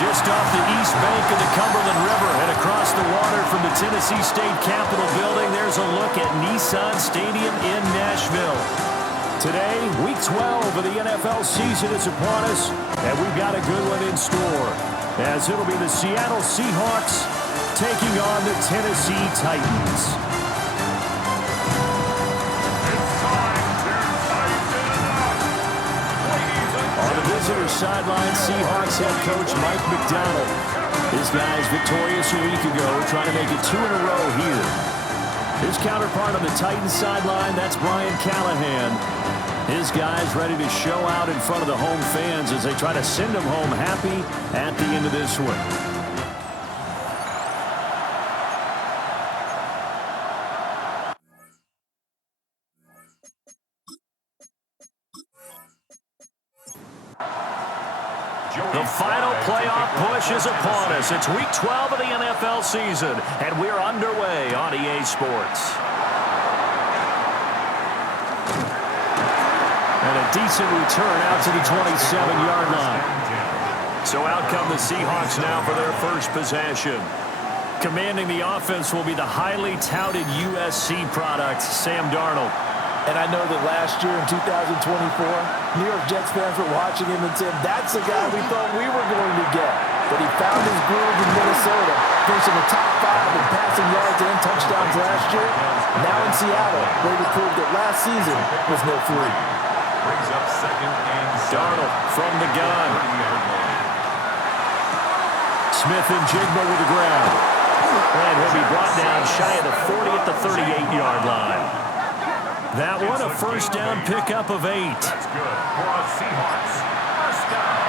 Just off the east bank of the Cumberland River and across the water from the Tennessee State Capitol building, there's a look at Nissan Stadium in Nashville. Today, Week 12 of the NFL season is upon us, and we've got a good one in store, as it'll be the Seattle Seahawks taking on the Tennessee Titans. On the visitor sideline, Seahawks head coach Mike McDonald. His guys victorious a week ago, trying to make it 2 in a row here. His counterpart on the Titans sideline, that's Brian Callahan. His guys ready to show out in front of the home fans as they try to send them home happy at the end of this one. The final playoff push is upon us. It's Week 12 of the NFL season, and we're underway on EA Sports. And a decent return out to the 27-yard line. So out come the Seahawks now for their first possession. Commanding the offense will be the highly touted USC product, Sam Darnold. And I know that last year in 2024, New York Jets fans were watching him and said, that's the guy we thought we were going to get. But he found his groove in Minnesota, finishing the top 5 in passing yards and touchdowns last year. Now in Seattle, where he proved that last season was no fluke. Brings up second and Darnold from the gun. Smith and Jigba with the grab. And he'll be brought down shy of the 40 at the 38-yard line. That one, a first down pickup of 8. That's good for the Seahawks. First down.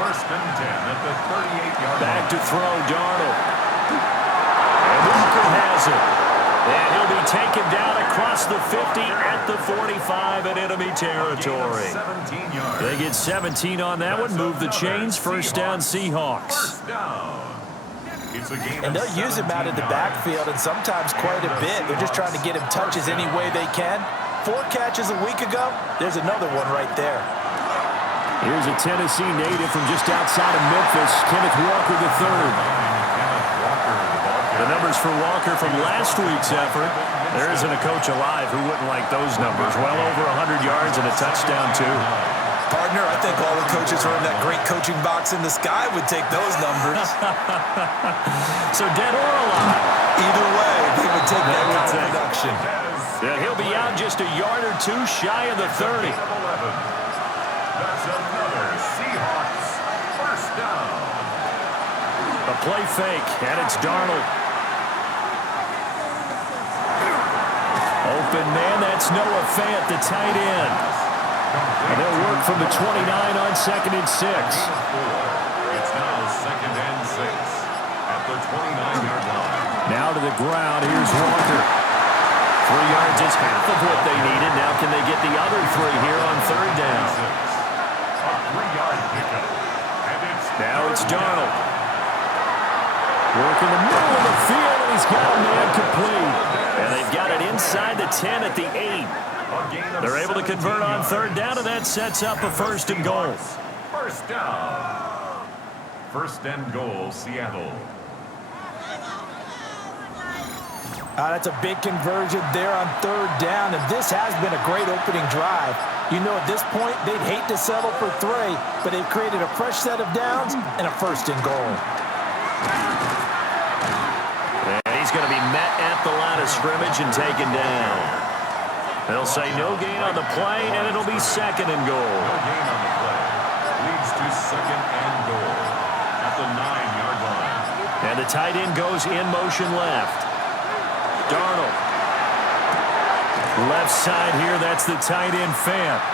First and 10 at the 38-yard line. Back to throw, Darnold. And Walker has it. And he'll be taken down across the 50 at the 45 in enemy territory. 17 yards. They get 17 on that one. Move the chains. First down, Seahawks. First down. And they'll use him out in the backfield, and sometimes quite a bit. They're just trying to get him touches any way they can. 4 catches a week ago. There's another one right there. Here's a Tennessee native from just outside of Memphis, Kenneth Walker III. The numbers for Walker from last week's effort. There isn't a coach alive who wouldn't like those numbers. Well over 100 yards and a touchdown, too. Partner, I think all the coaches who are in that great coaching box in the sky would take those numbers. So dead or alive? Either way, they would take that kind of production. Yeah, he'll be out just a yard or 2 shy of the 30. That's another Seahawks first down. A play fake, and it's Darnold. Open man, that's Noah Fant, the tight end. And they'll work from the 29 on second and 6. It's now second and 6 at the 29-yard line. Now to the ground. Here's Walker. 3 yards is half of what they needed. Now can they get the other 3 here on third down? A 3-yard pickup. And now it's Darnold. Work in the middle of the field, and he's got a man complete. And they've got it inside the 10 at the 8. They're able to convert on third down, and that sets up a first and goal. First down. First and goal, Seattle. That's a big conversion there on third down, and this has been a great opening drive. You know, at this point, they'd hate to settle for 3, but they've created a fresh set of downs and a first and goal. And he's going to be met at the line of scrimmage and taken down. They'll say no gain on the play, and it'll be second and goal. No gain on the play. Leads to second and goal at the 9-yard line. And the tight end goes in motion left. Darnold. Left side here, that's the tight end Fant.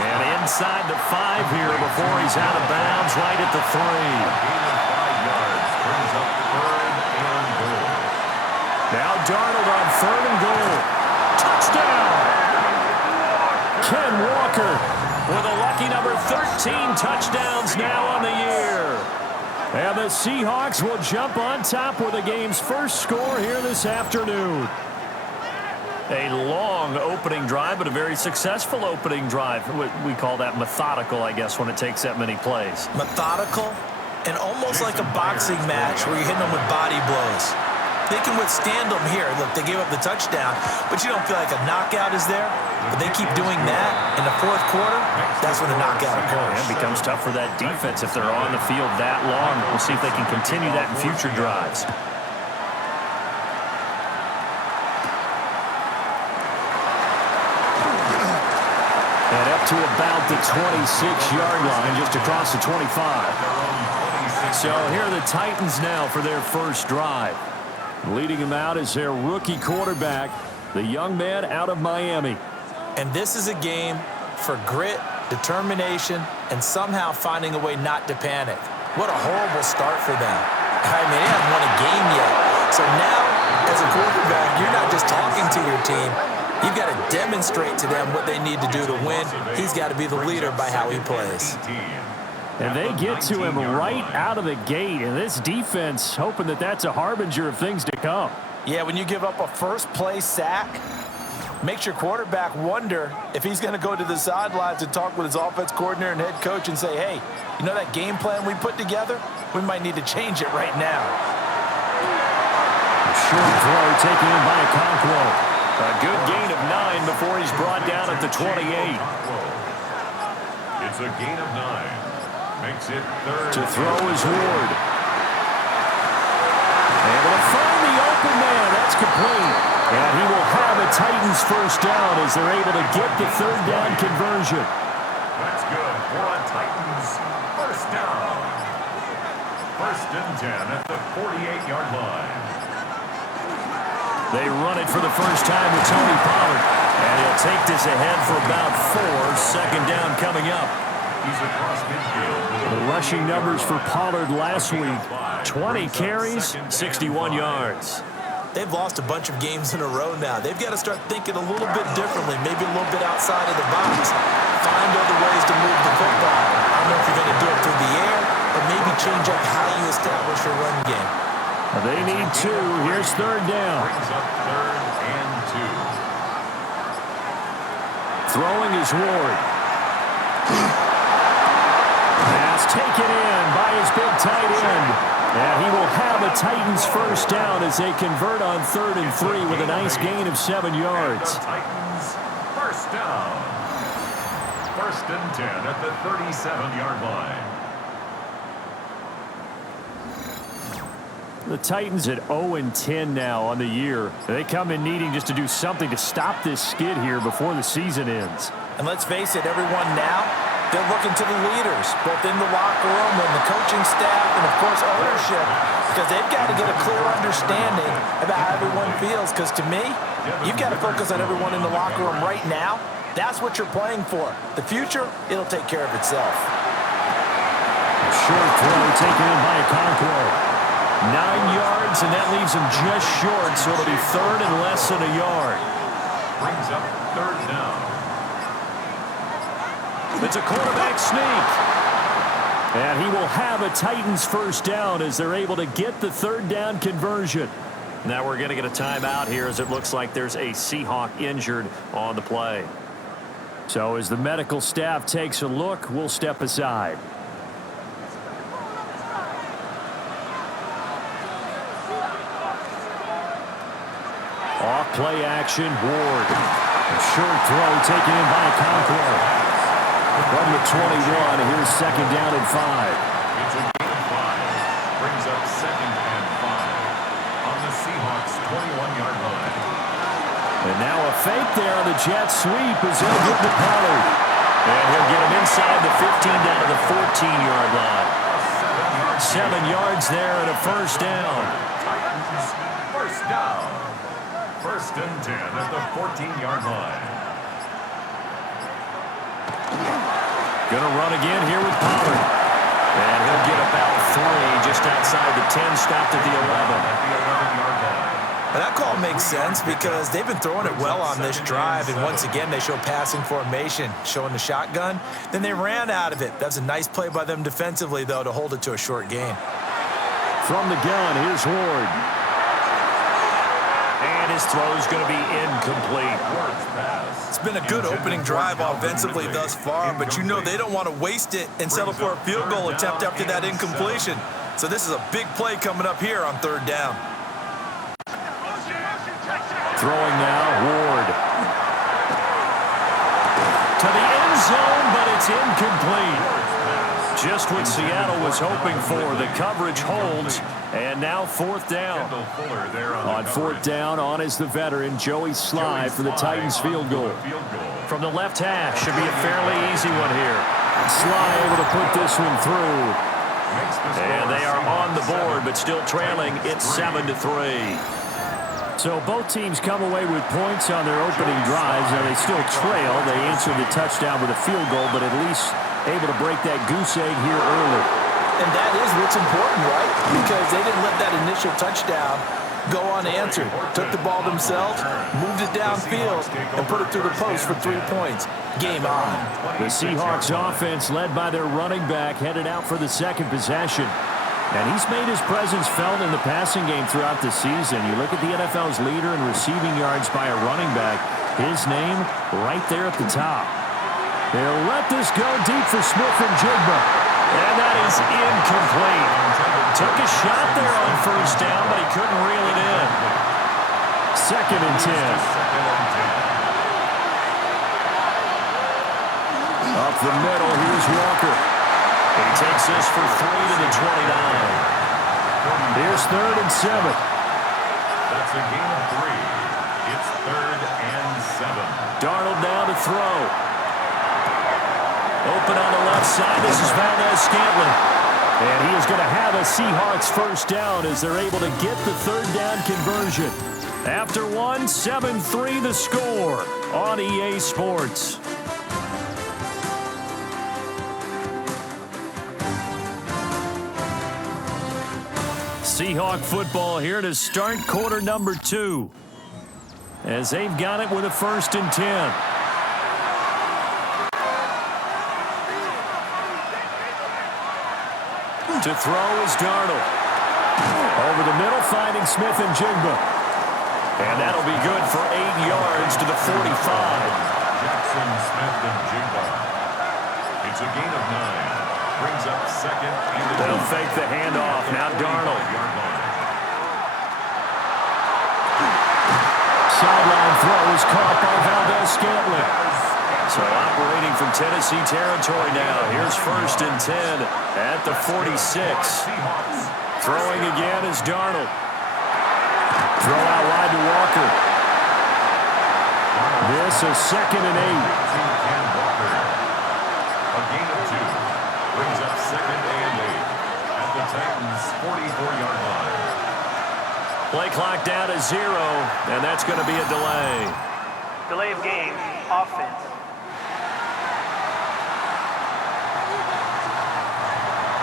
And inside the 5 here before he's out of bounds, right at the 3. Gain of 5 yards brings up third and goal. Now Darnold on third and goal. Touchdown! Ken Walker with a lucky number 13 touchdowns now on the year. And the Seahawks will jump on top with the game's first score here this afternoon. A long opening drive, but a very successful opening drive. We call that methodical, I guess, when it takes that many plays. Methodical and almost like a boxing match where you're hitting them with body blows. They can withstand them here. Look, they gave up the touchdown, but you don't feel like a knockout is there. But they keep doing that in the fourth quarter, that's when the knockout occurs. It becomes tough for that defense if they're on the field that long. We'll see if they can continue that in future drives. And up to about the 26-yard line, just across the 25. So here are the Titans now for their first drive. Leading him out is their rookie quarterback, the young man out of Miami. And this is a game for grit, determination, and somehow finding a way not to panic. What a horrible start for them. I mean, they haven't won a game yet. So now, as a quarterback, you're not just talking to your team. You've got to demonstrate to them what they need to do to win. He's got to be the leader by how he plays. And they get to him right out of the gate. And this defense hoping that that's a harbinger of things to come. Yeah, when you give up a first-play sack, makes your quarterback wonder if he's going to go to the sidelines and talk with his offense coordinator and head coach and say, hey, you know that game plan we put together? We might need to change it right now. Short throw taken in by Okonkwo. A good gain of 9 before he's brought down at the 28. It's a gain of 9. Makes it third. To throw is Ward. Able to find the open man. That's complete. And he will have a Titans first down as they're able to get the third down conversion. That's good for a Titans first down. First and 10 at the 48-yard line. They run it for the first time with Tony Pollard. And he'll take this ahead for about 4. Second down coming up. He's across midfield. The rushing numbers for Pollard last week, 20 carries, 61 yards. They've lost a bunch of games in a row now. They've got to start thinking a little bit differently, maybe a little bit outside of the box. Find other ways to move the football. I don't know if you're going to do it through the air, but maybe change up how you establish your run game. They need 2. Here's third down. Brings up third and 2. Throwing is Ward. Pass taken in by his big tight end. And he will have a Titans first down as they convert on 3rd and 3 with a nice gain of 7 yards. Titans first down. First and 10 at the 37-yard line. The Titans at 0-10 now on the year. They come in needing just to do something to stop this skid here before the season ends. And let's face it, everyone now, they're looking to the leaders, both in the locker room and the coaching staff and, of course, ownership, because they've got to get a clear understanding about how everyone feels. Because to me, you've got to focus on everyone in the locker room right now. That's what you're playing for. The future, it'll take care of itself. Short throw taken in by Okonkwo. 9 yards, and that leaves him just short, so it'll be 3rd and less than a yard. Brings up third down. It's a quarterback sneak. And he will have a Titans first down as they're able to get the third down conversion. Now we're going to get a timeout here as it looks like there's a Seahawk injured on the play. So as the medical staff takes a look, we'll step aside. Off play action, Ward. Short throw taken in by Okonkwo. From the 21, here's second down and 5. It's a gain of 5. Brings up second and 5 on the Seahawks 21-yard line. And now a fake there on the jet sweep as they'll get to Pollard. And he'll get him inside the 15 down to the 14-yard line. 7 yards there and a first down. Titans first down. First and 10 at the 14-yard line. Going to run again here with Pollard. And he'll get about 3 just outside the 10, stopped at the 11. And that call makes sense because they've been throwing it well on this drive, and once again they show passing formation, showing the shotgun. Then they ran out of it. That's a nice play by them defensively, though, to hold it to a short gain. From the gun, here's Ward. And This throw is going to be incomplete. It's been a good opening drive offensively thus far, but you know they don't want to waste it and settle for a field goal attempt after that incompletion. So this is a big play coming up here on 3rd down. Throwing now, Ward. To the end zone, but it's incomplete. Just what Seattle was hoping for. The coverage holds, and now 4th down. On 4th down, on is the veteran, Joey Sly for the Titans field goal. From the left hash, should be a fairly easy one here. Sly able to put this one through. And they are on the board, but still trailing. It's 7-3. So both teams come away with points on their opening drives. Now they still trail. They answered the touchdown with a field goal, but at least able to break that goose egg here early. And that is what's important, right? Because they didn't let that initial touchdown go unanswered. Took the ball themselves, moved it downfield, and put it through the post for 3 points. Game on. The Seahawks offense, led by their running back, headed out for the second possession. And he's made his presence felt in the passing game throughout the season. You look at the NFL's leader in receiving yards by a running back. His name right there at the top. They'll let this go deep for Smith and Jigba. And that is incomplete. Took a shot there on 1st down, but he couldn't reel it in. 2nd and 10. Up the middle, here's Walker. He takes this for 3 to the 29. Here's 3rd and 7. That's a gain of 3. It's 3rd and 7. Darnold now to throw. Open on the left side. This is Valdez-Scantling. And he is going to have a Seahawks 1st down as they're able to get the 3rd down conversion. After 1, 7-3 the score on EA Sports. Seahawk football here to start quarter number 2. As they've got it with a 1st and 10. To throw is Darnold. Over the middle, finding Smith and Jigba. And that'll be good for 8 yards to the 45. Jackson, Smith, and Jigba. It's a gain of 9. Brings up 2nd and 8. They'll fake the handoff. Now Darnold. Sideline throw is caught by Valdez-Scantling. So operating from Tennessee territory now. Here's 1st and 10 at the 46. Throwing again is Darnold. Throw out wide to Walker. This is 2nd and 8. A gain of 2. Brings up 2nd and 8 at the Titans' 44-yard line. Play clock down to 0, and that's going to be a delay. Delay of game, offense.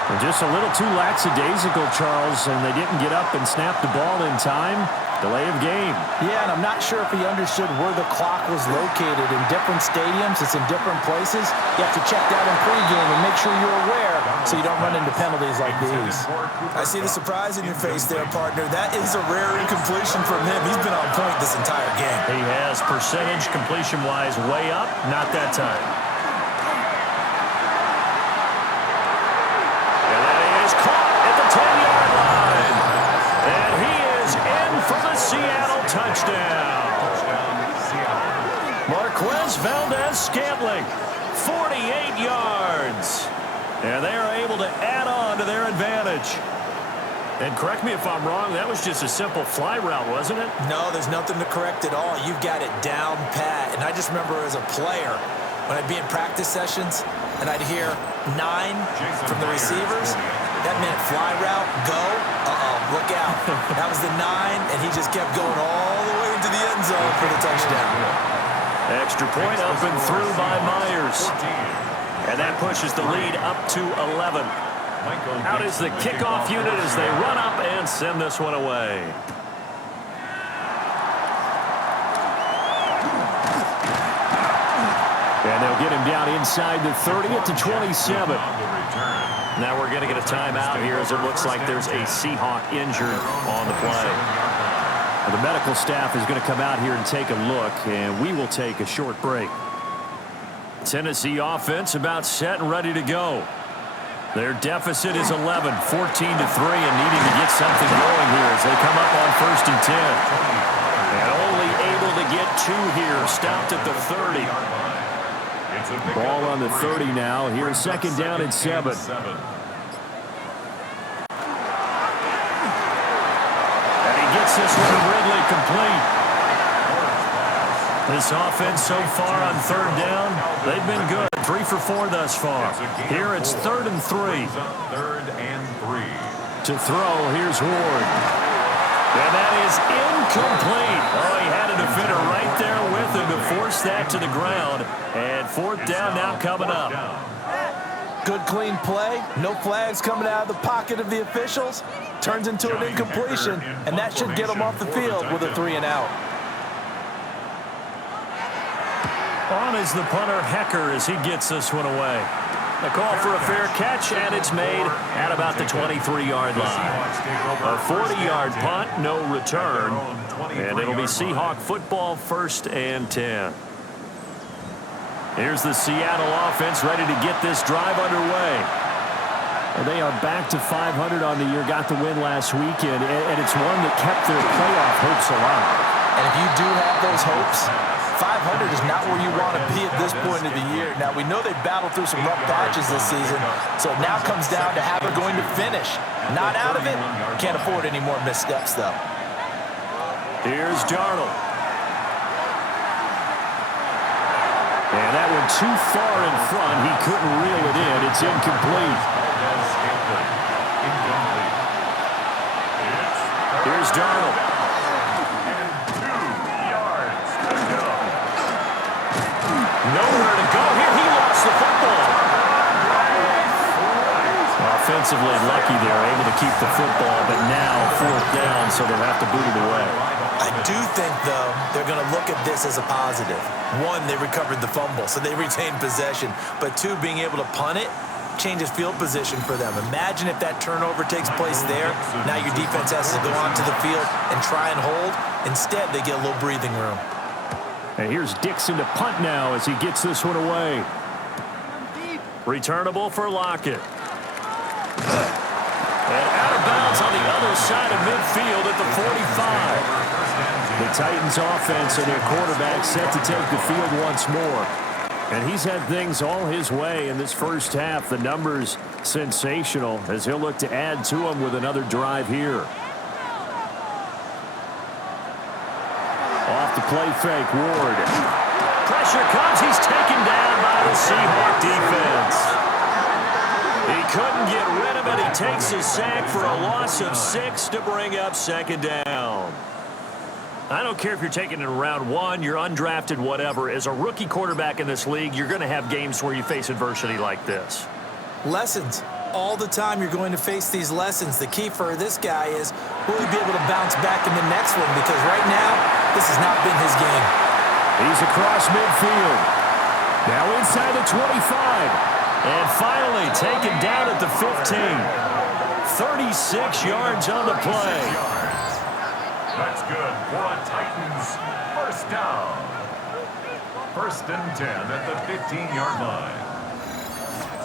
And just a little too lackadaisical, Charles, and they didn't get up and snap the ball in time. Delay of game. Yeah, and I'm not sure if he understood where the clock was located. In different stadiums, it's in different places. You have to check that in pregame and make sure you're aware so you don't run into penalties like these. I see the surprise in your face there, partner. That is a rare incompletion from him. He's been on point this entire game. He has percentage completion-wise way up, not that time. And that is caught at the 10-yard line. And he is in for the Seattle touchdown. Marquez Valdez-Scantling, 48 yards. And they are able to add on to their advantage. And correct me if I'm wrong, that was just a simple fly route, wasn't it? No, there's nothing to correct at all. You've got it down pat. And I just remember as a player, when I'd be in practice sessions, and I'd hear 9 from the receivers, that meant fly route, go, look out. That was the 9, and he just kept going all the way into the end zone for the touchdown. Extra point up and through by Myers. And that pushes the lead up to 11. Out is the kickoff unit as they run up and send this one away. And they'll get him down inside the 30 at the 27. Now we're going to get a timeout here as it looks like there's a Seahawk injured on the play. The medical staff is going to come out here and take a look, and we will take a short break. Tennessee offense about set and ready to go. Their deficit is 11, 14-3, and needing to get something going here as they come up on 1st and 10. And only able to get 2 here, stopped at the 30. Ball on the 30 now. Here's 2nd down and 7. And he gets this one to Ridley complete. This offense so far on 3rd down, they've been good. 3 for 4 thus far. Here it's 3rd and 3. 3rd and 3. To throw, here's Ward. And that is incomplete. Oh, he had a defender right there with him to force that to the ground. And 4th down now coming up. Good clean play. No flags coming out of the pocket of the officials. Turns into an incompletion, and that should get them off the field with a 3 and out. On is the punter, Hecker, as he gets this one away. A call for a fair catch, and it's made at about the 23-yard line. A 40-yard punt, no return, and it'll be Seahawk football 1st and 10. Here's the Seattle offense ready to get this drive underway. They are back to 500 on the year, got the win last weekend, and it's one that kept their playoff hopes alive. And if you do have those hopes, 500 is not where you want to be at this point of the year. Now, we know they battled through some rough patches this season, so it now comes down to how they're going to finish. Not out of it. Can't afford any more missteps, though. Here's Darnold. And that one too far in front. He couldn't reel it in. It's incomplete. Here's Darnold. Nowhere to go here. He lost the football. Offensively lucky there, able to keep the football, but now 4th down, so they'll have to boot it away. I do think, though, they're going to look at this as a positive. 1, they recovered the fumble, so they retained possession. But 2, being able to punt it changes field position for them. Imagine if that turnover takes place there. Now your defense has to go onto the field and try and hold. Instead, they get a little breathing room. And here's Dixon to punt now as he gets this one away. Returnable for Lockett. And out of bounds on the other side of midfield at the 45. The Titans offense and their quarterback set to take the field once more. And he's had things all his way in this first half. The numbers sensational as he'll look to add to them with another drive here. Off the play fake, Ward. Pressure comes. He's taken down by the Seahawk defense. He couldn't get rid of it. He takes a sack for a loss of 6 to bring up 2nd down. I don't care if you're taking it in round 1, you're undrafted, whatever. As a rookie quarterback in this league, you're going to have games where you face adversity like this. Lessons. All the time you're going to face these lessons. The key for this guy is, will he be able to bounce back in the next one? Because right now, this has not been his game. He's across midfield. Now inside the 25. And finally taken down at the 15. 36 yards on the play. That's good for a Titans 1st down. 1st and 10 at the 15-yard line.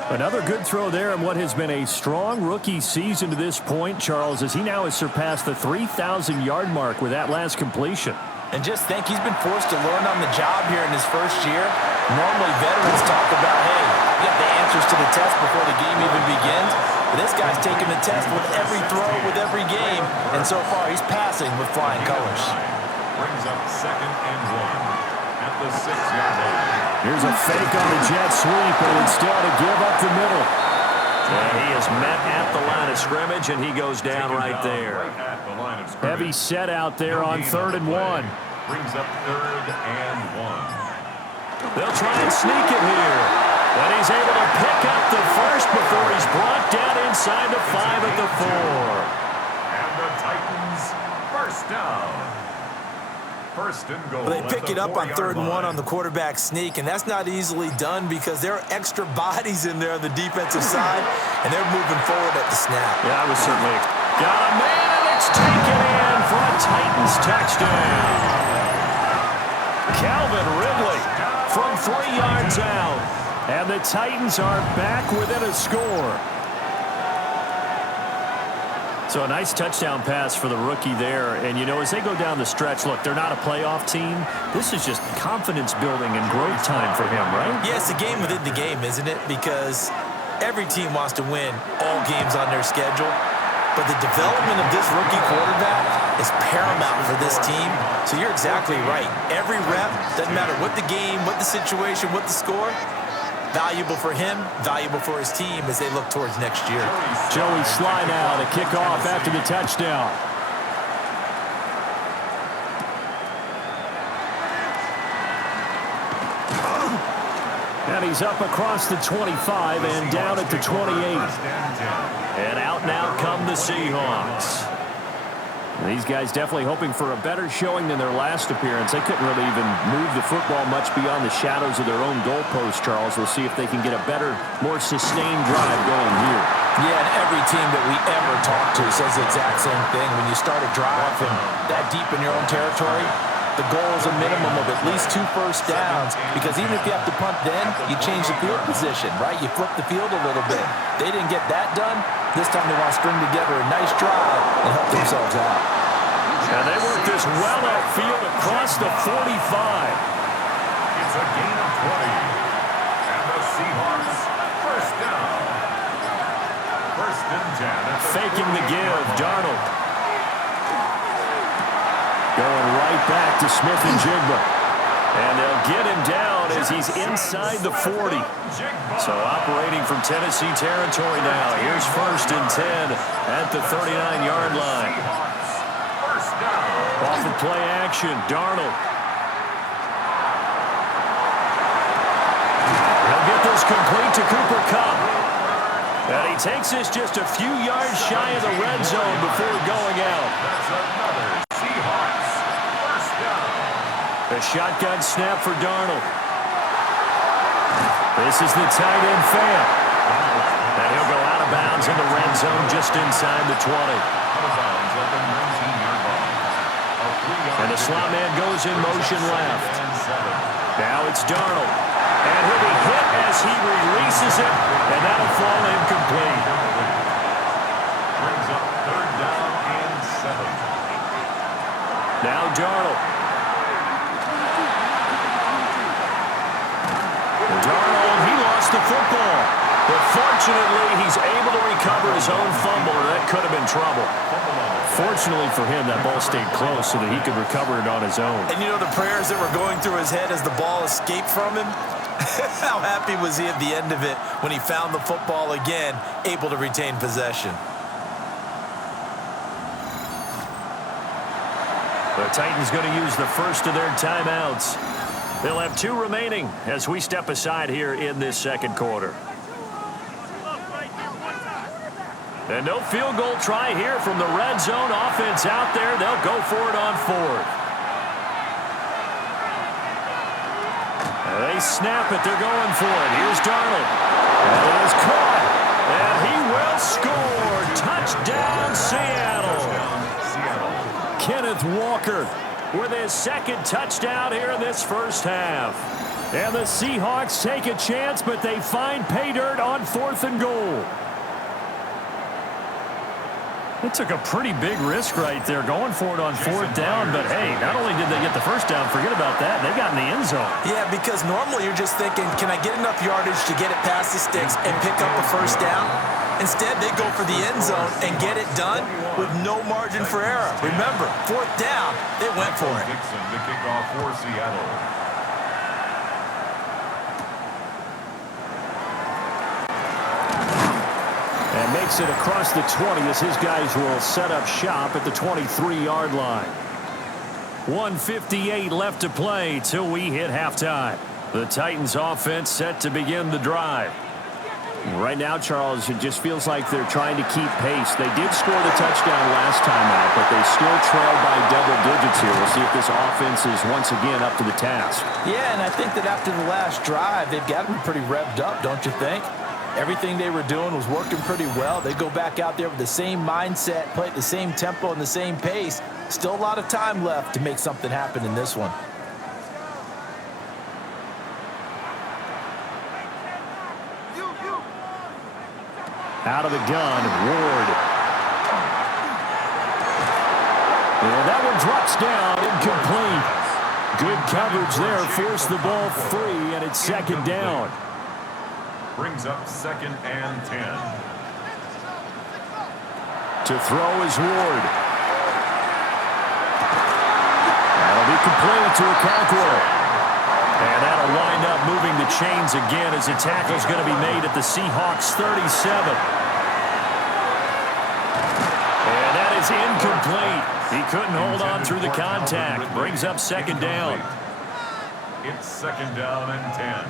Another good throw there in what has been a strong rookie season to this point, Charles, as he now has surpassed the 3,000-yard mark with that last completion. And just think, he's been forced to learn on the job here in his first year. Normally, veterans talk about, hey, I've got the answers to the test before the game even begins. But this guy's taking the test with every throw, with every game. And so far, he's passing with flying colors. Brings up 2nd and 1 at the 6-yard line. Here's a fake on the jet sweep, and instead to give up the middle. And he is met at the line of scrimmage, and he goes down right there. Heavy set out there on 3rd and 1. Brings up 3rd and 1. They'll try and sneak it here. And he's able to pick up the first before he's brought down inside the 5 at the 4. And the Titans 1st down. 1st and goal. Well, they pick it up on 3rd and 1 on the quarterback sneak, and that's not easily done because there are extra bodies in there on the defensive side, and they're moving forward at the snap. Yeah, I was certainly got a man, and it's taken in for a Titans touchdown. Calvin Ridley from 3 yards out. And the Titans are back within a score. So a nice touchdown pass for the rookie there. And, you know, as they go down the stretch, look, they're not a playoff team. This is just confidence building and growth time for him, right? Yeah, it's a game within the game, isn't it? Because every team wants to win all games on their schedule. But the development of this rookie quarterback is paramount for this team. So you're exactly right. Every rep, doesn't matter what the game, what the situation, what the score, valuable for him, valuable for his team as they look towards next year. Joey Sly now to kick off after the touchdown. And he's up across the 25 and down at the 28. And out now come the Seahawks. These guys definitely hoping for a better showing than their last appearance. They couldn't really even move the football much beyond the shadows of their own goalpost, Charles. We'll see if they can get a better, more sustained drive going here. Yeah, and every team that we ever talk to says the exact same thing. When you start a drive from that deep in your own territory, the goal is a minimum of at least 2 first downs, because even if you have to punt then, you change the field position, right? You flip the field a little bit. They didn't get that done. This time they want to string together a nice drive and help themselves out. And they work this well outfield across the 45. It's a gain of 20. And the Seahawks, first down. First and 10. Faking the give, Darnold. Going right back to Smith and Jigba. And they'll get him down as he's inside the 40. So operating from Tennessee territory now. Here's first and 10 at the 39-yard line. Off of play action, Darnold. He'll get this complete to Cooper Kupp. And he takes this just a few yards shy of the red zone before going out. A shotgun snap for Darnold. This is the tight end fan. And he'll go out of bounds in the red zone just inside the 20. And the slot man goes in motion left. Now it's Darnold. And he'll be hit as he releases it. And that'll fall incomplete. Brings up 3rd down and 7. Now Darnold. Darnold, he lost the football. But fortunately, he's able to recover his own fumble, or that could have been trouble. Fortunately for him, that ball stayed close so that he could recover it on his own. And you know the prayers that were going through his head as the ball escaped from him? How happy was he at the end of it when he found the football again, able to retain possession? The Titans going to use the first of their timeouts. They'll have 2 remaining as we step aside here in this second quarter. And no field goal try here from the red zone. Offense out there. They'll go for it on 4th. They snap it. They're going for it. Here's Darnold. And it is caught. And he will score. Touchdown, Seattle. Kenneth Walker with his 2nd touchdown here in this first half. And the Seahawks take a chance, but they find pay dirt on 4th and goal. It took a pretty big risk right there going for it on 4th down, but hey, not only did they get the first down, forget about that, they got in the end zone. Yeah, because normally you're just thinking, can I get enough yardage to get it past the sticks and pick up a first down? Instead, they go for the end zone and get it done with no margin for error. Remember, 4th down, they went for it. Dixon to kick off for Seattle. And makes it across the 20 as his guys will set up shop at the 23-yard line. 1:58 left to play till we hit halftime. The Titans offense set to begin the drive. Right now, Charles, it just feels like they're trying to keep pace. They did score the touchdown last time out, but they still trail by double digits here. We'll see if this offense is once again up to the task. Yeah, and I think that after the last drive, they've got to be pretty revved up, don't you think? Everything they were doing was working pretty well. They go back out there with the same mindset, play at the same tempo and the same pace. Still a lot of time left to make something happen in this one. Out of the gun, Ward. And that one drops down, incomplete. Good coverage there, forced the ball free, and it's second down. Brings up 2nd and 10. To throw is Ward. That'll be complete to Okonkwo. And that'll wind up moving the chains again as the tackle's going to be made at the Seahawks 37. And that is incomplete. He couldn't hold on through the contact. Brings up second down. It's 2nd down and 10.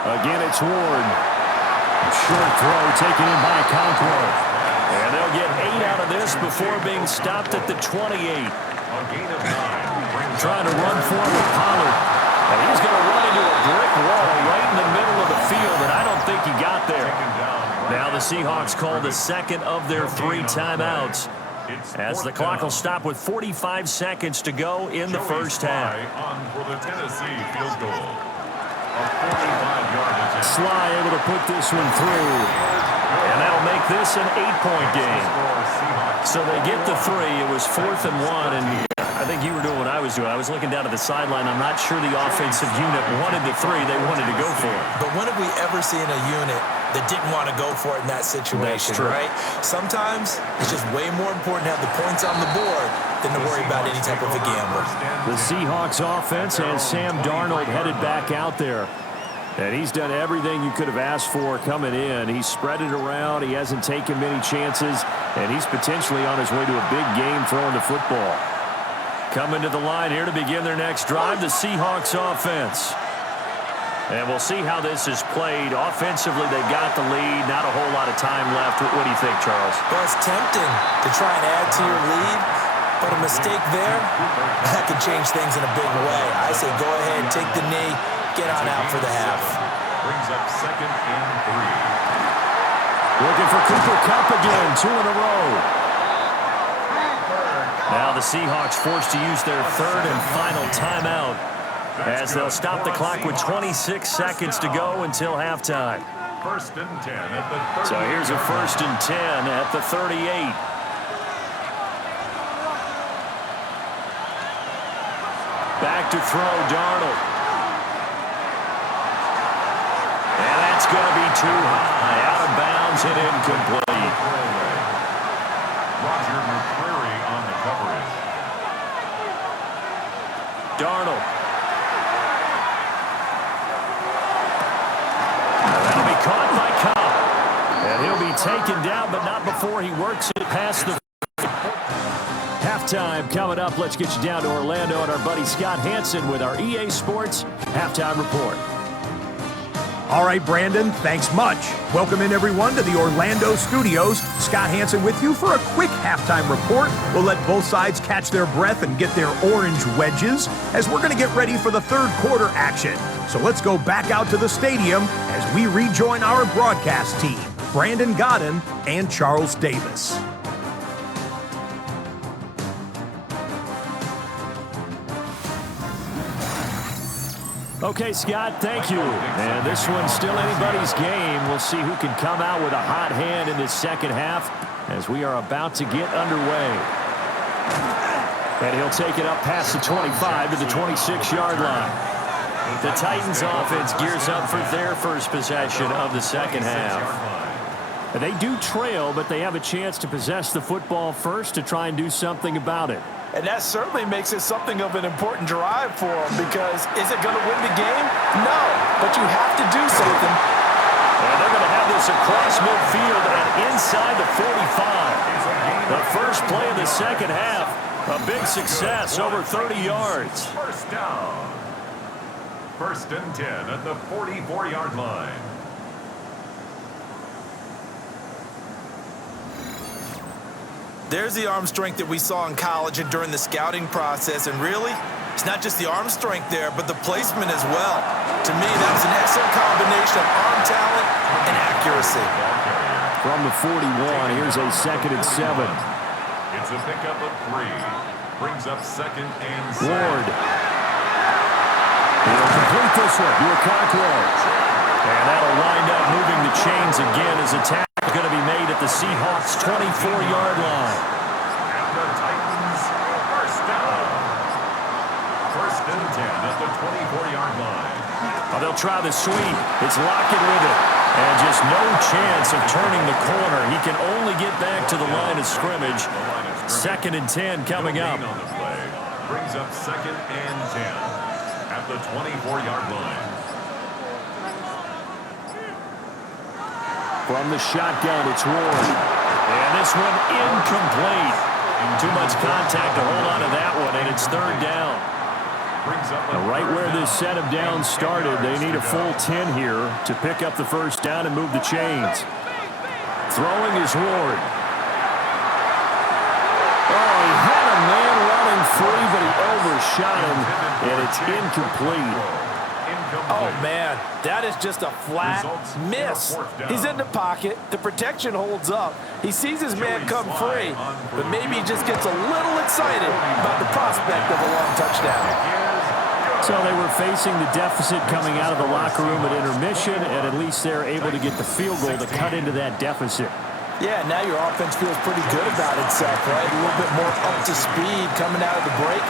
Again, it's Ward. Short throw taken in by Okonkwo. And they'll get 8 out of this before being stopped at the 28. A gain of 9. Trying to run forward with Pollard. And he's going to run into a brick wall right in the middle of the field, and I don't think he got there. Now the Seahawks call the second of their 3 timeouts as the clock will stop with 45 seconds to go in the first half. On for the Tennessee field goal. A 45-yard attempt. Sly able to put this one through. And that'll make this an 8-point game. So they get the 3. It was 4th and 1, and I think you were doing what I was doing. I was looking down at the sideline. I'm not sure the offensive unit wanted the 3. They wanted to go for it. But when have we ever seen a unit that didn't want to go for it in that situation, right? Sometimes it's just way more important to have the points on the board than to worry about any type of a gamble. The Seahawks offense and Sam Darnold headed back out there. And he's done everything you could have asked for coming in. He's spread it around. He hasn't taken many chances. And he's potentially on his way to a big game throwing the football. Coming to the line here to begin their next drive, the Seahawks offense. And we'll see how this is played. Offensively, they've got the lead. Not a whole lot of time left. What do you think, Charles? Well, it's tempting to try and add to your lead, but a mistake there, that could change things in a big way. I say go ahead, take the knee, get on out for the half. Brings up 2nd and 3. Looking for Cooper Kupp again, 2 in a row. Now the Seahawks forced to use their 3rd and final timeout, as they'll stop the clock with 26 seconds to go until halftime. 1st and 10 at the 38. So here's a 1st and 10 at the 38. Back to throw, Darnold. And that's going to be too high. Out of bounds and incomplete. Roger McCreary on the coverage. Darnold. That'll be caught by Kupp. And he'll be taken down, but not before he works it past the halftime. Coming up, let's get you down to Orlando and our buddy Scott Hansen with our EA Sports Halftime Report. All right, Brandon, thanks much. Welcome in, everyone, to the Orlando studios. Scott Hansen with you for a quick halftime report. We'll let both sides catch their breath and get their orange wedges as we're going to get ready for the third quarter action. So let's go back out to the stadium as we rejoin our broadcast team, Brandon Godden and Charles Davis. Okay, Scott, thank you. And this one's still anybody's game. We'll see who can come out with a hot hand in this second half as we are about to get underway. And he'll take it up past the 25 to the 26-yard line. The Titans offense gears up for their first possession of the second half. They do trail, but they have a chance to possess the football first to try and do something about it. And that certainly makes it something of an important drive for them, because is it going to win the game? No, but you have to do something. And they're going to have this across midfield and inside the 45. The first play of the second half, a big success, over 30 yards. First down. 1st and 10 at the 44-yard line. There's the arm strength that we saw in college and during the scouting process, and really, It's not just the arm strength there, but the placement as well. To me, that was an excellent combination of arm talent and accuracy. From the 41, here's a 2nd and 7. It's a pickup of 3. Brings up 2nd and 7. Ward. He'll complete this one to Okonkwo. And that'll wind up moving the chains again as a tackle going to be made at the Seahawks' 24-yard line. And the Titans, first down. 1st and 10 at the 24-yard line. Oh, they'll try the sweep. It's Lockett with it. And just no chance of turning the corner. He can only get back to the line of scrimmage. 2nd and 10 coming up. On the play. Brings up 2nd and 10 at the 24-yard line. From the shotgun, it's Ward. And this one incomplete. Too much contact to hold on to that one, and it's 3rd down. Right where this set of downs started, they need a full 10 here to pick up the 1st down and move the chains. Throwing is Ward. Oh, he had a man running free, but he overshot him, and it's incomplete. Oh, man, that is just a flat miss. He's in the pocket. The protection holds up. He sees his man come free, but maybe he just gets a little excited about the prospect of a long touchdown. So they were facing the deficit coming out of the locker room at intermission, and at least they're able to get the field goal to cut into that deficit. Yeah, now your offense feels pretty good about itself, right? A little bit more up to speed coming out of the break.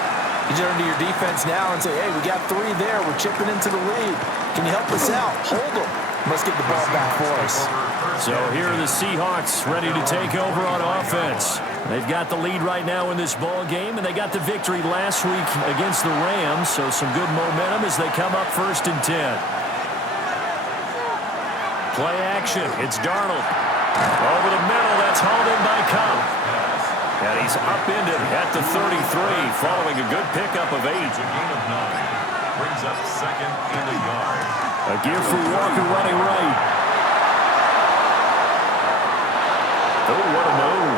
You turn to your defense now and say, hey, we got 3 there. We're chipping into the lead. Can you help us out? Hold them. Let's get the ball back for us. So here are the Seahawks ready to take over on offense. They've got the lead right now in this ball game, and they got the victory last week against the Rams, so some good momentum as they come up 1st and 10. Play action. It's Darnold. Over the middle. That's hauled in by Cobb. And he's upended at the 33, following a good pickup of 8. It's a gain of 9. Brings up 2nd and a yard. A give for Walker running right. Oh, what a move.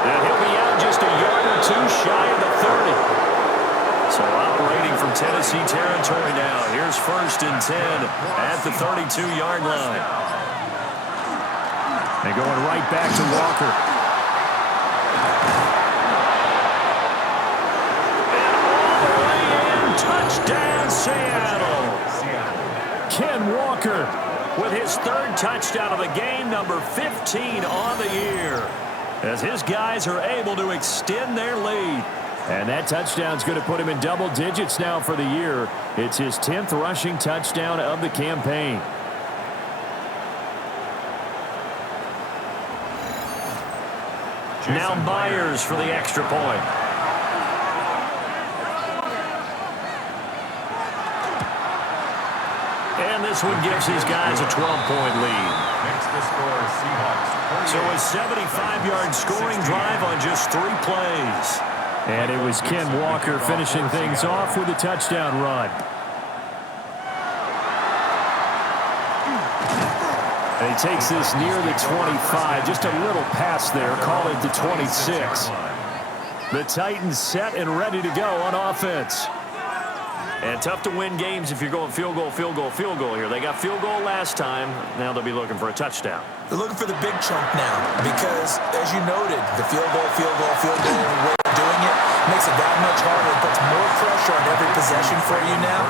And he'll be out just a yard or 2 shy of the 30. So operating from Tennessee territory now. Here's 1st and 10 at the 32-yard line. And going right back to Walker. Touchdown, Seattle. Ken Walker with his 3rd touchdown of the game, number 15 on the year, as his guys are able to extend their lead. And that touchdown's going to put him in double digits now for the year. It's his 10th rushing touchdown of the campaign. Now Myers for the extra point. And this one gives his guys a 12-point lead. Makes the score Seahawks. So a 75-yard scoring drive on just 3 plays. And it was Ken Walker finishing things off with a touchdown run. And he takes this near the 25, just a little pass there, call it the 26. The Titans set and ready to go on offense. And tough to win games if you're going field goal, field goal, field goal here. They got field goal last time. Now they'll be looking for a touchdown. They're looking for the big chunk now because, as you noted, the field goal, way of doing it makes it that much harder. It puts more pressure on every possession for you now.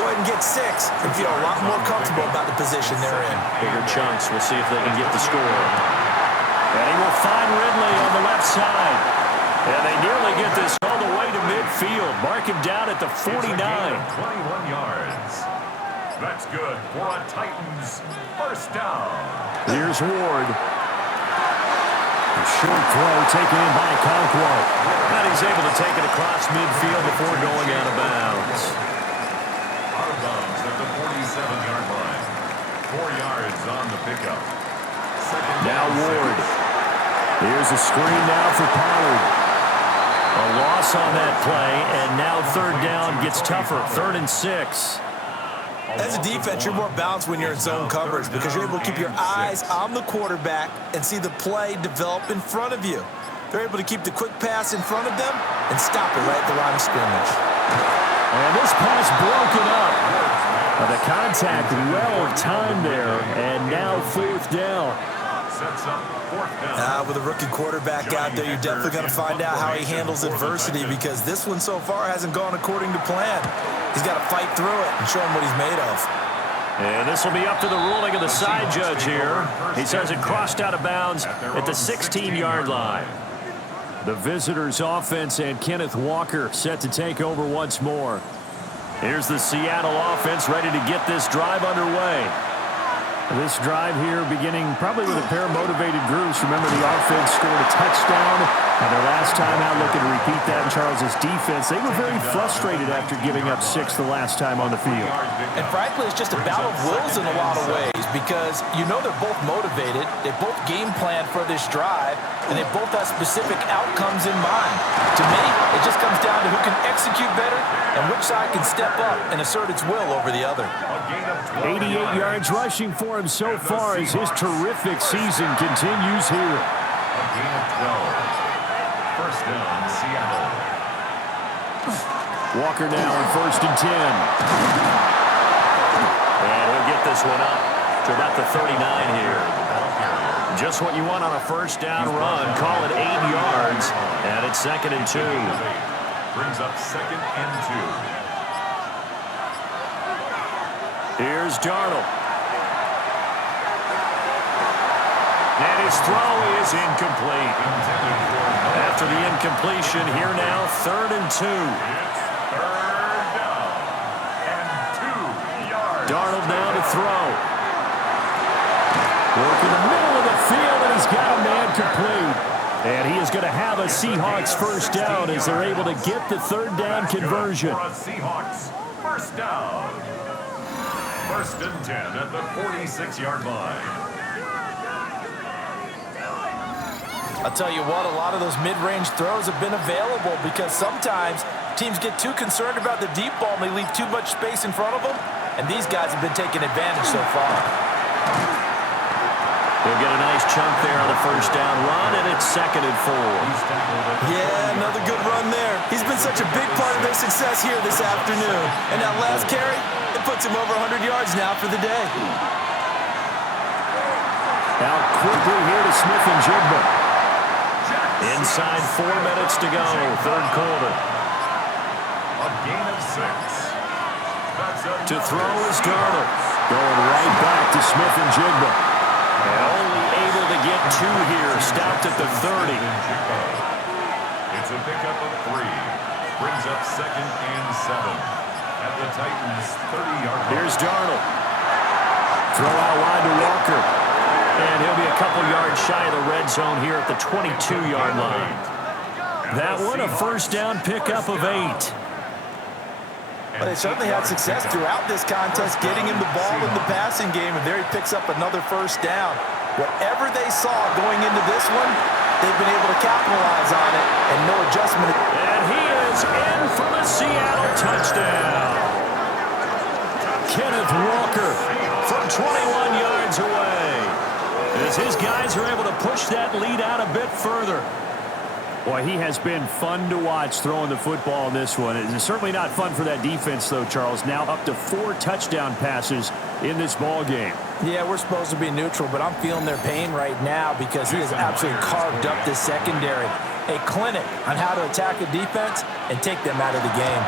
Go ahead and get 6 and feel a lot more comfortable about the position they're in. Bigger chunks. We'll see if they can get the score. And he will find Ridley on the left side. And they nearly get this all the way to midfield. Mark him down at the 49. 21 yards. That's good for a Titans 1st down. Here's Ward. A short throw taken in by Okonkwo. And he's able to take it across midfield before going out of bounds. Out of bounds at the 47-yard line. 4 yards on the pickup. Now Ward. Here's a screen now for Pollard. A loss on that play, and now 3rd down gets tougher. 3rd and 6. As a defense, you're more balanced when you're in zone coverage because you're able to keep your eyes on the quarterback and see the play develop in front of you. They're able to keep the quick pass in front of them and stop it right at the line of scrimmage. And this pass broken up. The contact well timed there, and now fourth down. Sets up fourth down. With a rookie quarterback out there, you're definitely going to find out how he handles adversity, because this one so far hasn't gone according to plan. He's got to fight through it and show him what he's made of. And this will be up to the ruling of the side judge here. He says it crossed out of bounds at the 16-yard line. The visitors' offense and Kenneth Walker set to take over once more. Here's the Seattle offense ready to get this drive underway. This drive here beginning probably with a pair of motivated groups. Remember, the offense scored a touchdown, and their last time out looking to repeat that in Charles's defense. They were very frustrated after giving up 6 the last time on the field. And frankly, it's just a battle of wills in a lot of ways, because you know they're both motivated, they both game plan for this drive, and they both have specific outcomes in mind. To me, it just comes down to who can execute better and which side can step up and assert its will over the other. 88 yards rushing for him so far as his terrific season continues here. A gain of 12. First down, Seattle. Walker now in 1st and 10. And he'll get this one up to about the 39 here. Just what you want on a first down run. Call it 8 yards. And it's 2nd and 2. Brings up 2nd and 2. Here's Darnold. And his throw is incomplete. After the incompletion, here now, 3rd and 2. It's 3rd down and 2 yards. Darnold now to throw. Work in the middle of the field, and he's got a man complete. And he is going to have a Seahawks first down as they're able to get the 3rd down conversion. For a Seahawks first down. 1st and 10 at the 46-yard line. I'll tell you what, a lot of those mid-range throws have been available, because sometimes teams get too concerned about the deep ball and they leave too much space in front of them, and these guys have been taking advantage so far. He'll get a nice chunk there on the first down run, and it's 2nd and 4. Yeah, another good run there. He's been such a big part of their success here this afternoon. And that last carry, it puts him over 100 yards now for the day. Now quickly here to Smith and Jigba. Inside 4 minutes to go, 3rd quarter. A gain of 6. To throw is Darnold. Going right back to Smith and Jigba. And only able to get 2 here. Stopped at the 30. It's a pickup of 3. Brings up 2nd and 7. At the Titans' 30-yard line. Here's Darnold. Throw out wide to Walker. And he'll be a couple yards shy of the red zone here at the 22-yard line. That one, a first down pickup of 8. Well, they certainly had success throughout this contest, getting him the ball in the passing game, and there he picks up another first down. Whatever they saw going into this one, they've been able to capitalize on it, and no adjustment. And he is in for the Seattle touchdown. Kenneth Walker from 21 yards away, as his guys are able to push that lead out a bit further. Boy, he has been fun to watch throwing the football in this one. It's certainly not fun for that defense, though, Charles. Now up to 4 touchdown passes in this ball game. Yeah, we're supposed to be neutral, but I'm feeling their pain right now, because he has absolutely carved up this secondary. A clinic on how to attack a defense and take them out of the game.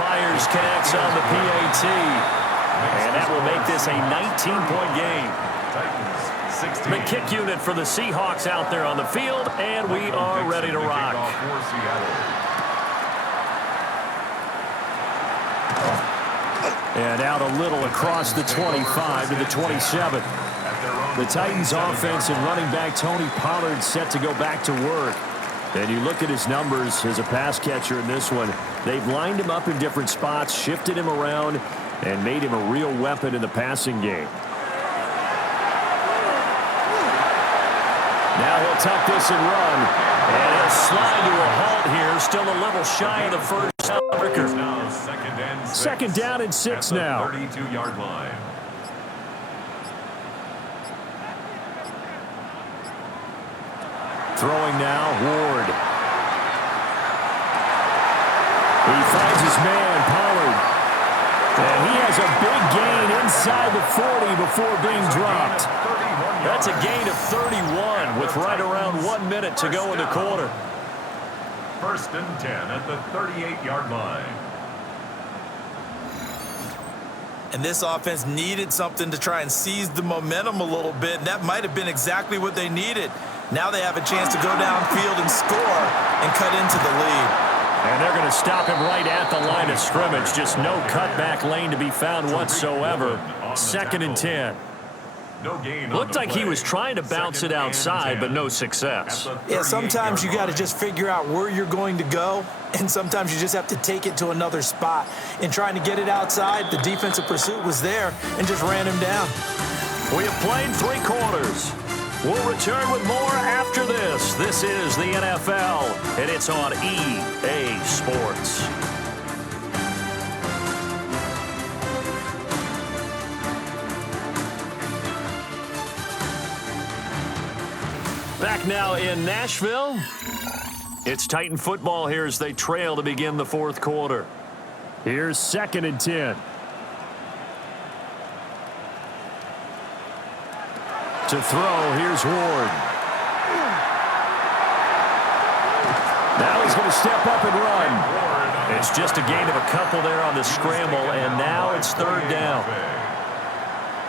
Myers connects on the PAT. And that will make this a 19-point game. The kick unit for the Seahawks out there on the field, and we are ready to rock. And out a little across the 25 to the 27. The Titans offense and running back Tony Pollard set to go back to work. And you look at his numbers as a pass catcher in this one. They've lined him up in different spots, shifted him around, and made him a real weapon in the passing game. Now he'll tuck this and run. And he'll slide to a halt here. Still a little shy of the first down. Second down and 6 now. 32-yard line. Throwing now, Ward. He finds his man, Pollard. And he has a big gain inside the 40 before being dropped. That's a gain of 31 with right around 1 minute to go in the quarter. 1st and 10 at the 38-yard line. And this offense needed something to try and seize the momentum a little bit, and that might have been exactly what they needed. Now they have a chance to go downfield and score and cut into the lead. And they're going to stop him right at the line of scrimmage. Just no cutback lane to be found whatsoever. 2nd and 10. No gain. Looked like he was trying to bounce it outside, but no success. Yeah, sometimes you got to just figure out where you're going to go, and sometimes you just have to take it to another spot. In trying to get it outside, the defensive pursuit was there and just ran him down. We have played 3 quarters. We'll return with more after this. This is the NFL, and it's on EA Sports. Back now in Nashville. It's Titan football here as they trail to begin the 4th quarter. Here's 2nd and 10. To throw, here's Ward. Now he's going to step up and run. It's just a gain of a couple there on the scramble, and now it's 3rd down.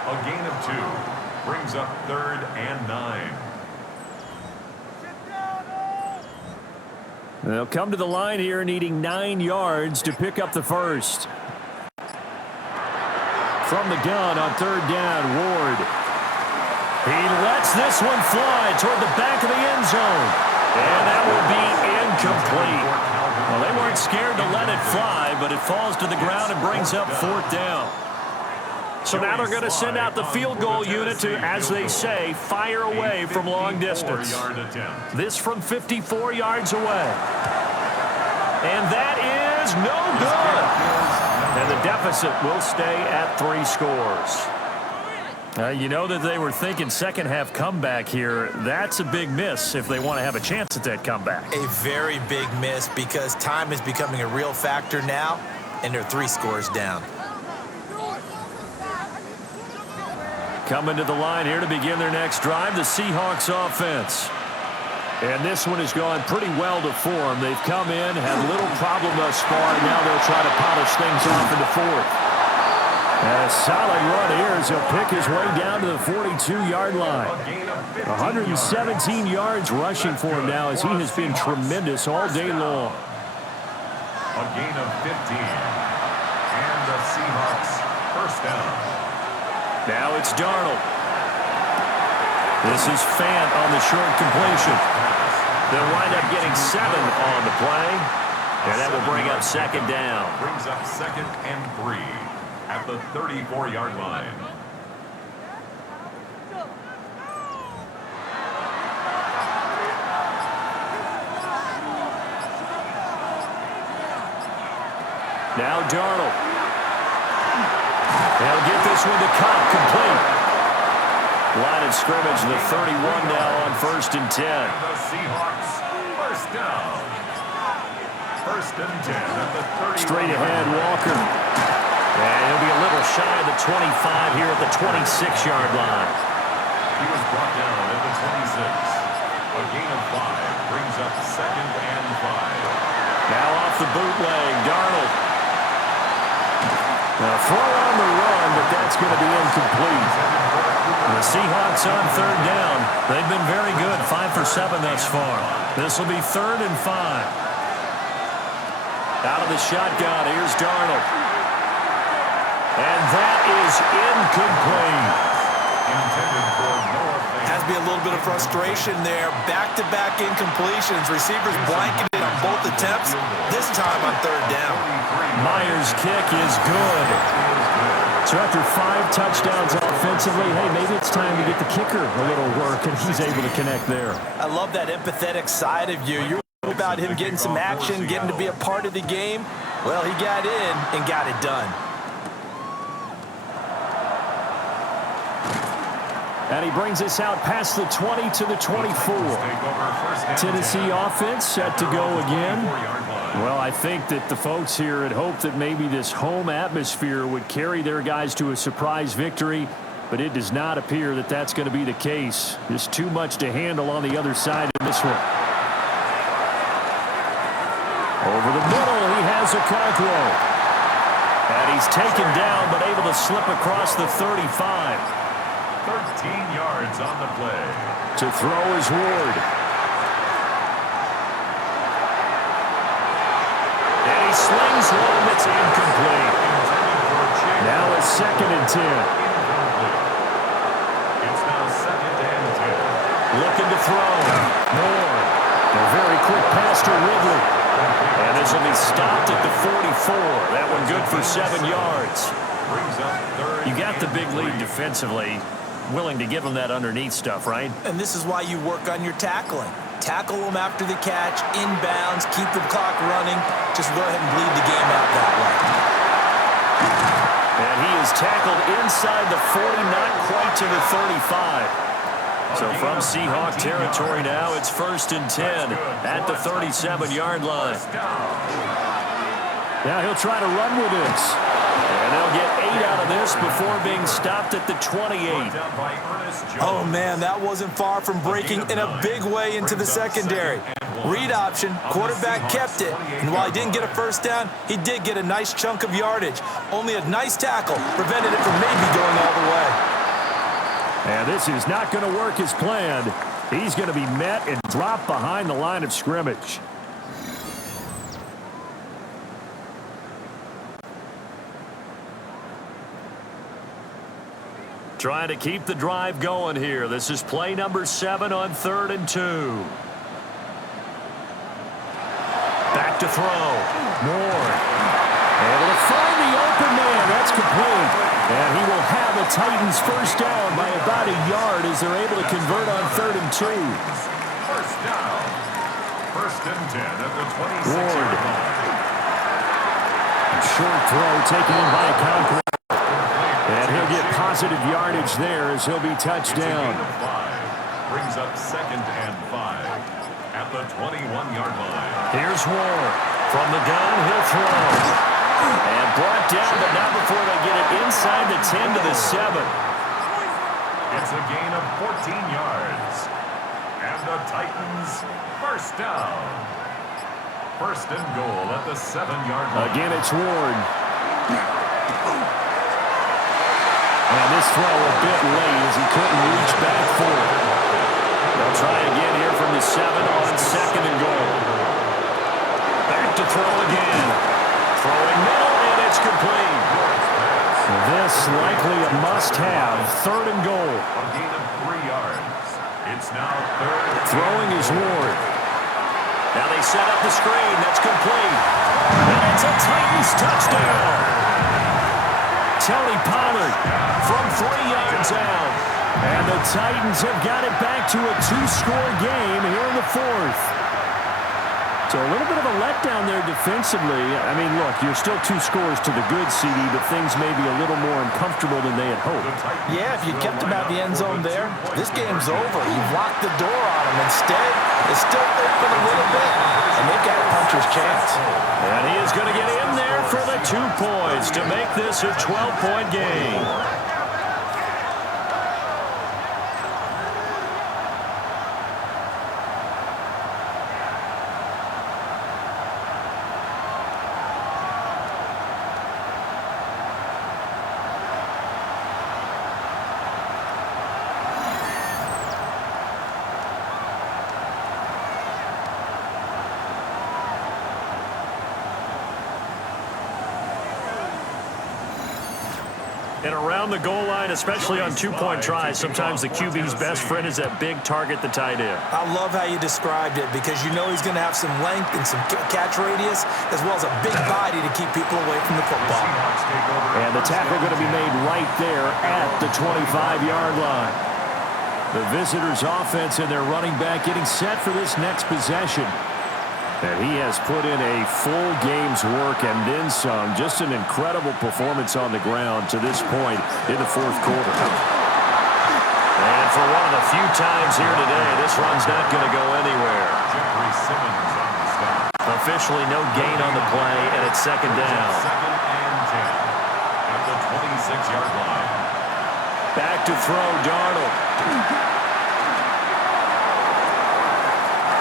A gain of 2 brings up 3rd and 9. They'll come to the line here needing 9 yards to pick up the first. From the gun on 3rd down, Ward. He lets this one fly toward the back of the end zone. And that will be incomplete. Well, they weren't scared to let it fly, but it falls to the ground and brings up 4th down. So now they're going to send out the field goal unit to, as they say, fire away from long distance. This from 54 yards away. And that is no good. And the deficit will stay at 3 scores. You know that they were thinking second half comeback here. That's a big miss if they want to have a chance at that comeback. A very big miss because time is becoming a real factor now, and they're 3 scores down. Coming to the line here to begin their next drive, the Seahawks offense. And this one has gone pretty well to form. They've come in, had little problem thus far, and now they'll try to polish things off in the 4th. And a solid run here as he'll pick his way down to the 42-yard line. 117 yards rushing for him now as he has been tremendous all day long. A gain of 15. And the Seahawks 1st down. Now it's Darnold. This is Fant on the short completion. They'll wind up getting 7 on the play. And that will bring up 2nd down. Brings up 2nd and 3 at the 34-yard line. Now Darnold. They'll get this one to Cobb, complete. Line of scrimmage, the 31 now on 1st and 10. The Seahawks 1st down. 1st and 10 at the 30. Straight ahead, Walker. And he'll be a little shy of the 25 here at the 26-yard line. He was brought down at the 26. A gain of 5 brings up 2nd and 5. Now off the bootleg, Darnold. Now throw on the run, but that's going to be incomplete. The Seahawks on 3rd down. They've been very good, 5 for 7 thus far. This will be 3rd and 5. Out of the shotgun, here's Darnold. And that is incomplete. Intended for Noah. Has to be a little bit of frustration there. Back-to-back incompletions. Receivers blanketed on both attempts. This time on 3rd down. Myers' kick is good. So after 5 touchdowns offensively, hey, maybe it's time to get the kicker a little work, and he's able to connect there. I love that empathetic side of you. You're about him getting some action, getting to be a part of the game. Well, he got in and got it done. And he brings us out past the 20 to the 24. Tennessee offense set to go again. Well, I think that the folks here had hoped that maybe this home atmosphere would carry their guys to a surprise victory, but it does not appear that that's going to be the case. Just too much to handle on the other side of this one. Over the middle, he has a Okonkwo. And he's taken down, but able to slip across the 35. 13 yards on the play. To throw is Ward. And he slings one that's incomplete. Now it's 2nd and 10. It's now 2nd and 10. Looking to throw. Moore. A very quick pass to Ridley. And this will be stopped at the 44. That one good for 7 yards. You got the big lead defensively. Willing to give them that underneath stuff, right? And this is why you work on your tackling. Tackle them after the catch, inbounds, keep the clock running. Just go ahead and bleed the game out that way. And he is tackled inside the 40, not quite to the 35. So from Seahawk territory now, it's 1st and 10 at the 37-yard line. Now he'll try to run with this. And they'll get 8 out of this before being stopped at the 28. Oh, man, that wasn't far from breaking in a big way into the secondary. Read option, quarterback kept it. And while he didn't get a first down, he did get a nice chunk of yardage. Only a nice tackle prevented it from maybe going all the way. And this is not going to work as planned. He's going to be met and dropped behind the line of scrimmage. Trying to keep the drive going here. This is play number 7 on 3rd and 2. Back to throw. Moore. Able to find the open man. That's complete. And he will have the Titans first down by about a yard as they're able to convert on 3rd and 2. First down. 1st and 10 at the 26-yard line. Short throw taken in by Okonkwo. And he'll get positive yardage there as he'll be touched down. Brings up 2nd and 5 at the 21-yard line. Here's Ward. From the gun, he'll throw. And brought down, but not before they get it inside the 10 to the 7. It's a gain of 14 yards. And the Titans first down. 1st and goal at the 7-yard line. Again, it's Ward. And this throw a bit late as he couldn't reach back for it. They'll try again here from the 7 on 2nd and goal. Back to throw again. Throwing middle, and it's complete. This likely a must-have. 3rd and goal. A gain of 3 yards. It's now 3rd. Throwing is Ward. Now they set up the screen. That's complete. And it's a Titans touchdown. Tony Pollard from 3 yards out. And the Titans have got it back to a 2-score game here in the 4th. So a little bit of a letdown there defensively. I mean, look, you're still 2 scores to the good, CD, but things may be a little more uncomfortable than they had hoped. Yeah, if you kept him out of the end zone there, this game's over. You've locked the door on him. Instead, it's still open a little bit, and they've got a puncher's chance. And he is going to get in there for the 2 points to make this a 12-point game. And around the goal line, especially on 2-point tries, sometimes the QB's best friend is that big target, the tight end. I love how you described it because you know he's going to have some length and some catch radius as well as a big body to keep people away from the football. And the tackle going to be made right there at the 25-yard line. The visitors' offense and their running back getting set for this next possession. And he has put in a full game's work and then some. Just an incredible performance on the ground to this point in the 4th quarter. And for one of the few times here today, this run's not going to go anywhere. Jeffrey Simmons on the stop. Officially no gain on the play, and it's second down. Second and 10 at the 26-yard line. Back to throw, Darnold.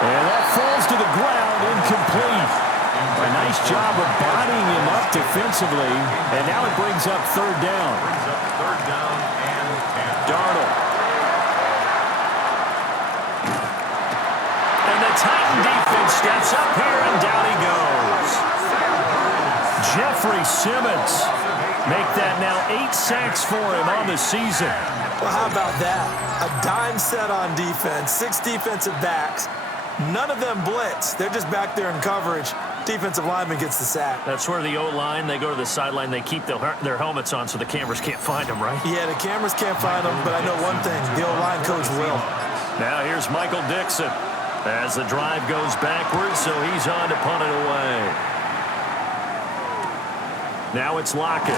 And that falls to the ground, incomplete. A nice job of bodying him up defensively, and now it brings up third down. Brings up third down and 10. Darnold. And the Titan defense steps up here, and down he goes. Jeffrey Simmons make that now 8 sacks for him on the season. Well, how about that? A dime set on defense, 6 defensive backs. None of them blitz. They're just back there in coverage. Defensive lineman gets the sack. That's where the O-line, they go to the sideline, they keep their helmets on so the cameras can't find them, right? Yeah, the cameras can't find them, but I know one thing. The O-line coach will. Now here's Michael Dixon as the drive goes backwards, so he's on to punt it away. Now it's Lockett.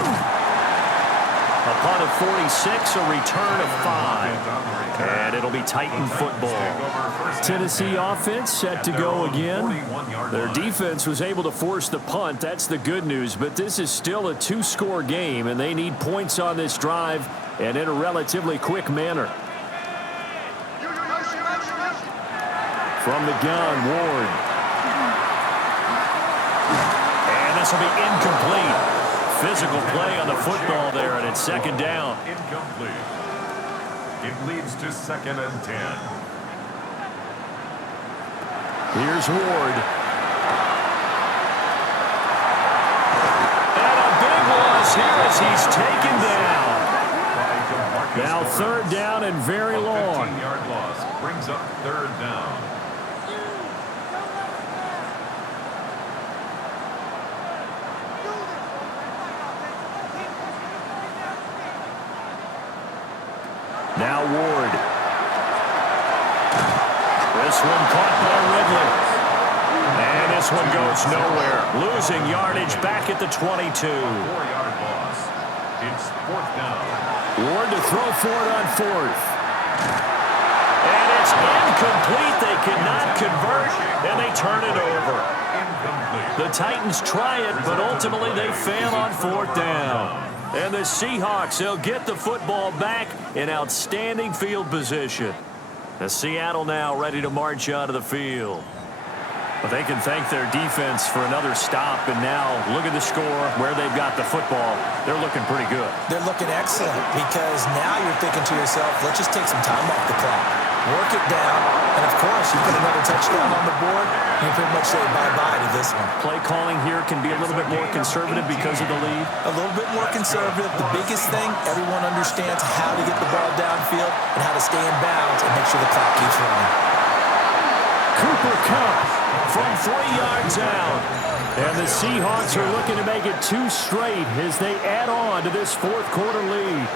A punt of 46, a return of 5. And it'll be Titan football. Tennessee offense set to go again. Their defense was able to force the punt. That's the good news. But this is still a 2-score game, and they need points on this drive and in a relatively quick manner. From the gun, Ward. And this will be incomplete. Physical play on the football there, and it's second down. Incomplete. It leads to second and 10. Here's Ward. And a big loss here as he's taken down. Now third down and very long. 15-yard loss brings up third down. Now Ward. This one caught by Ridley. And this one goes nowhere. Losing yardage back at the 22. 4-yard loss. It's fourth down. Ward to throw for it on fourth. And it's incomplete. They cannot convert, and they turn it over. Incomplete. The Titans try it, but ultimately they fail on fourth down. And the Seahawks, they'll get the football back in outstanding field position. The Seattle now ready to march out of the field. But they can thank their defense for another stop, and now look at the score, where they've got the football. They're looking pretty good. They're looking excellent because now you're thinking to yourself, let's just take some time off the clock. Work it down, and of course, you put another touchdown on the board, you pretty much say bye-bye to this one. Play calling here can be a little bit more conservative because of the lead. A little bit more conservative. The biggest thing, everyone understands how to get the ball downfield and how to stay in bounds and make sure the clock keeps running. Cooper Kupp from 3 yards out. And the Seahawks are looking to make it 2 straight as they add on to this fourth quarter lead.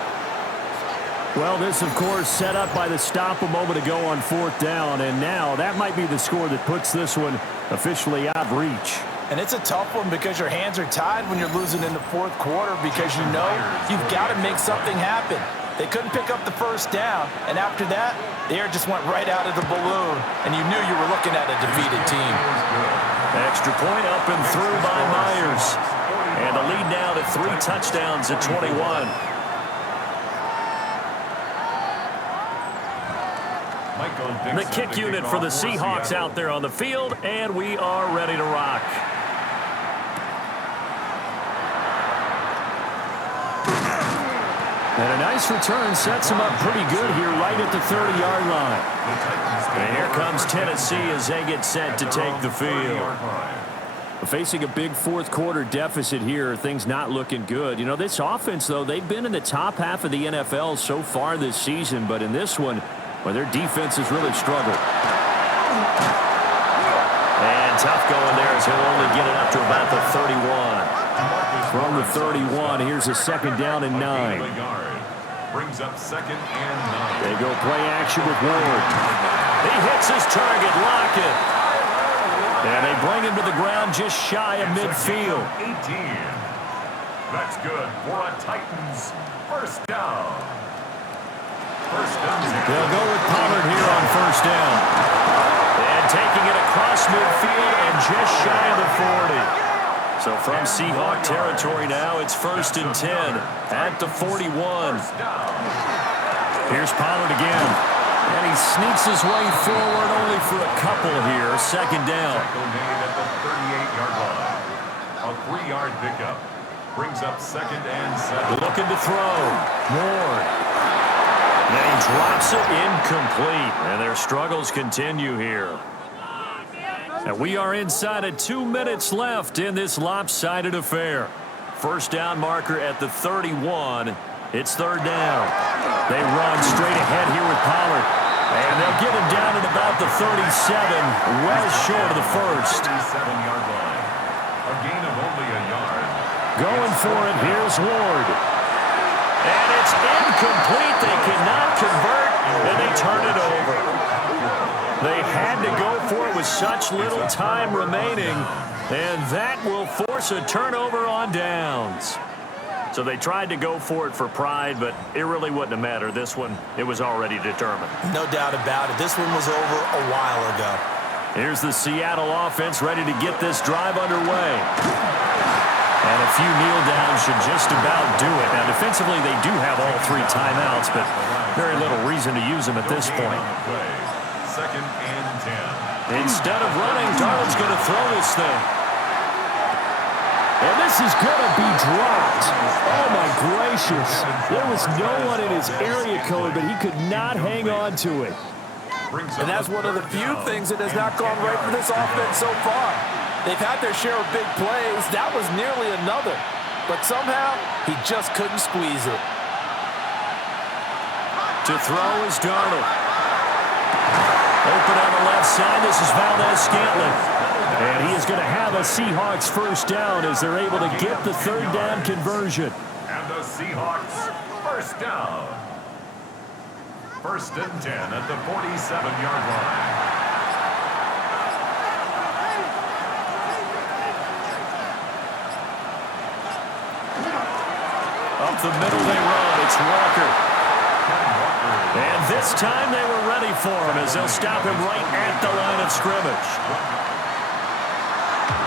Well, this, of course, set up by the stop a moment ago on fourth down, and now that might be the score that puts this one officially out of reach. And it's a tough one because your hands are tied when you're losing in the fourth quarter because you know you've got to make something happen. They couldn't pick up the first down, and after that, the air just went right out of the balloon, and you knew you were looking at a defeated team. Extra point up and through by Myers. And the lead now to 3 touchdowns at 21. The kick unit for the Seahawks out there on the field, and we are ready to rock. And a nice return sets them up pretty good here right at the 30-yard line. And here comes Tennessee as they get set to take the field. Facing a big fourth quarter deficit here, things not looking good. You know, this offense, though, they've been in the top half of the NFL so far this season, but in this one, well, their defense has really struggled. And tough going there as he'll only get it up to about the 31. From the 31, here's a second down and 9. Brings up second and 9. They go play action with Ward. He hits his target, Lockett. And they bring him to the ground just shy of midfield. 18. That's good for a Titans first down. First down. They'll go with Pollard here on first down. And taking it across midfield and just shy of the 40. So from Seahawk territory now, it's 1st and 10 at the 41. Here's Pollard again. And he sneaks his way forward only for a couple here. 2nd down. Tackle made at the 38-yard line. A 3-yard pickup. Brings up 2nd and 7. Looking to throw. Ward. And he drops it incomplete. And their struggles continue here. And we are inside of 2 minutes left in this lopsided affair. 1st down marker at the 31. It's 3rd down. They run straight ahead here with Pollard. And they'll get him down at about the 37, well short of the 1st. 37-yard line. A gain of only a yard. Going for it, here's Ward. And it's incomplete. They cannot convert, and they turn it over. They had to go for it with such little time remaining, and that will force a turnover on downs. So they tried to go for it for pride, but it really wouldn't have mattered. This one, it was already determined. No doubt about it. This one was over a while ago. Here's the Seattle offense ready to get this drive underway. And a few kneel downs should just about do it. Now, defensively, they do have all 3 timeouts, but very little reason to use them at this point. 2nd and 10. Instead of running, Darnold's going to throw this thing. And this is going to be dropped. Oh, my gracious. There was no one in his area code, but he could not hang on to it. And that's one of the few things that has not gone right for this offense so far. They've had their share of big plays. That was nearly another. But somehow, he just couldn't squeeze it. To throw is Darnold. Open on the left side. This is Valdez-Scantling. And he is going to have a Seahawks 1st down as they're able to get the 3rd down conversion. And the Seahawks 1st down. 1st and 10 at the 47-yard line. Up the middle they run. It's Walker. And this time they were ready for him as they'll stop him right at the line of scrimmage.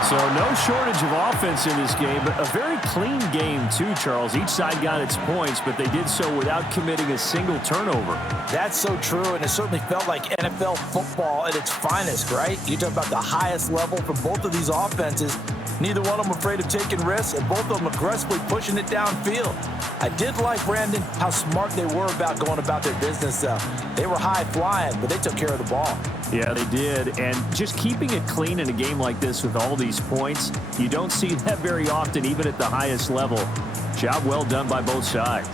So no shortage of offense in this game, but a very clean game too, Charles. Each side got its points, but they did so without committing a single turnover. That's so true, and it certainly felt like NFL football at its finest, right? You talk about the highest level from both of these offenses. Neither one of them afraid of taking risks, and both of them aggressively pushing it downfield. I did like, Brandon, how smart they were about going about their business, though. They were high-flying, but they took care of the ball. Yeah, they did, and just keeping it clean in a game like this with all these points, you don't see that very often, even at the highest level. Job well done by both sides.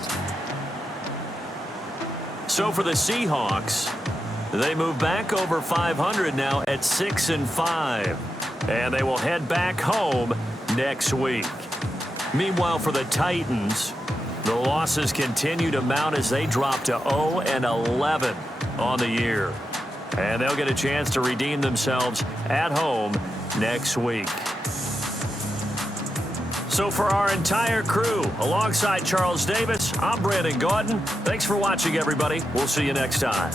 So for the Seahawks, they move back over 500 now at 6-5. And they will head back home next week. Meanwhile, for the Titans, the losses continue to mount as they drop to 0-11 on the year. And they'll get a chance to redeem themselves at home next week. So for our entire crew, alongside Charles Davis, I'm Brandon Gaudin. Thanks for watching, everybody. We'll see you next time.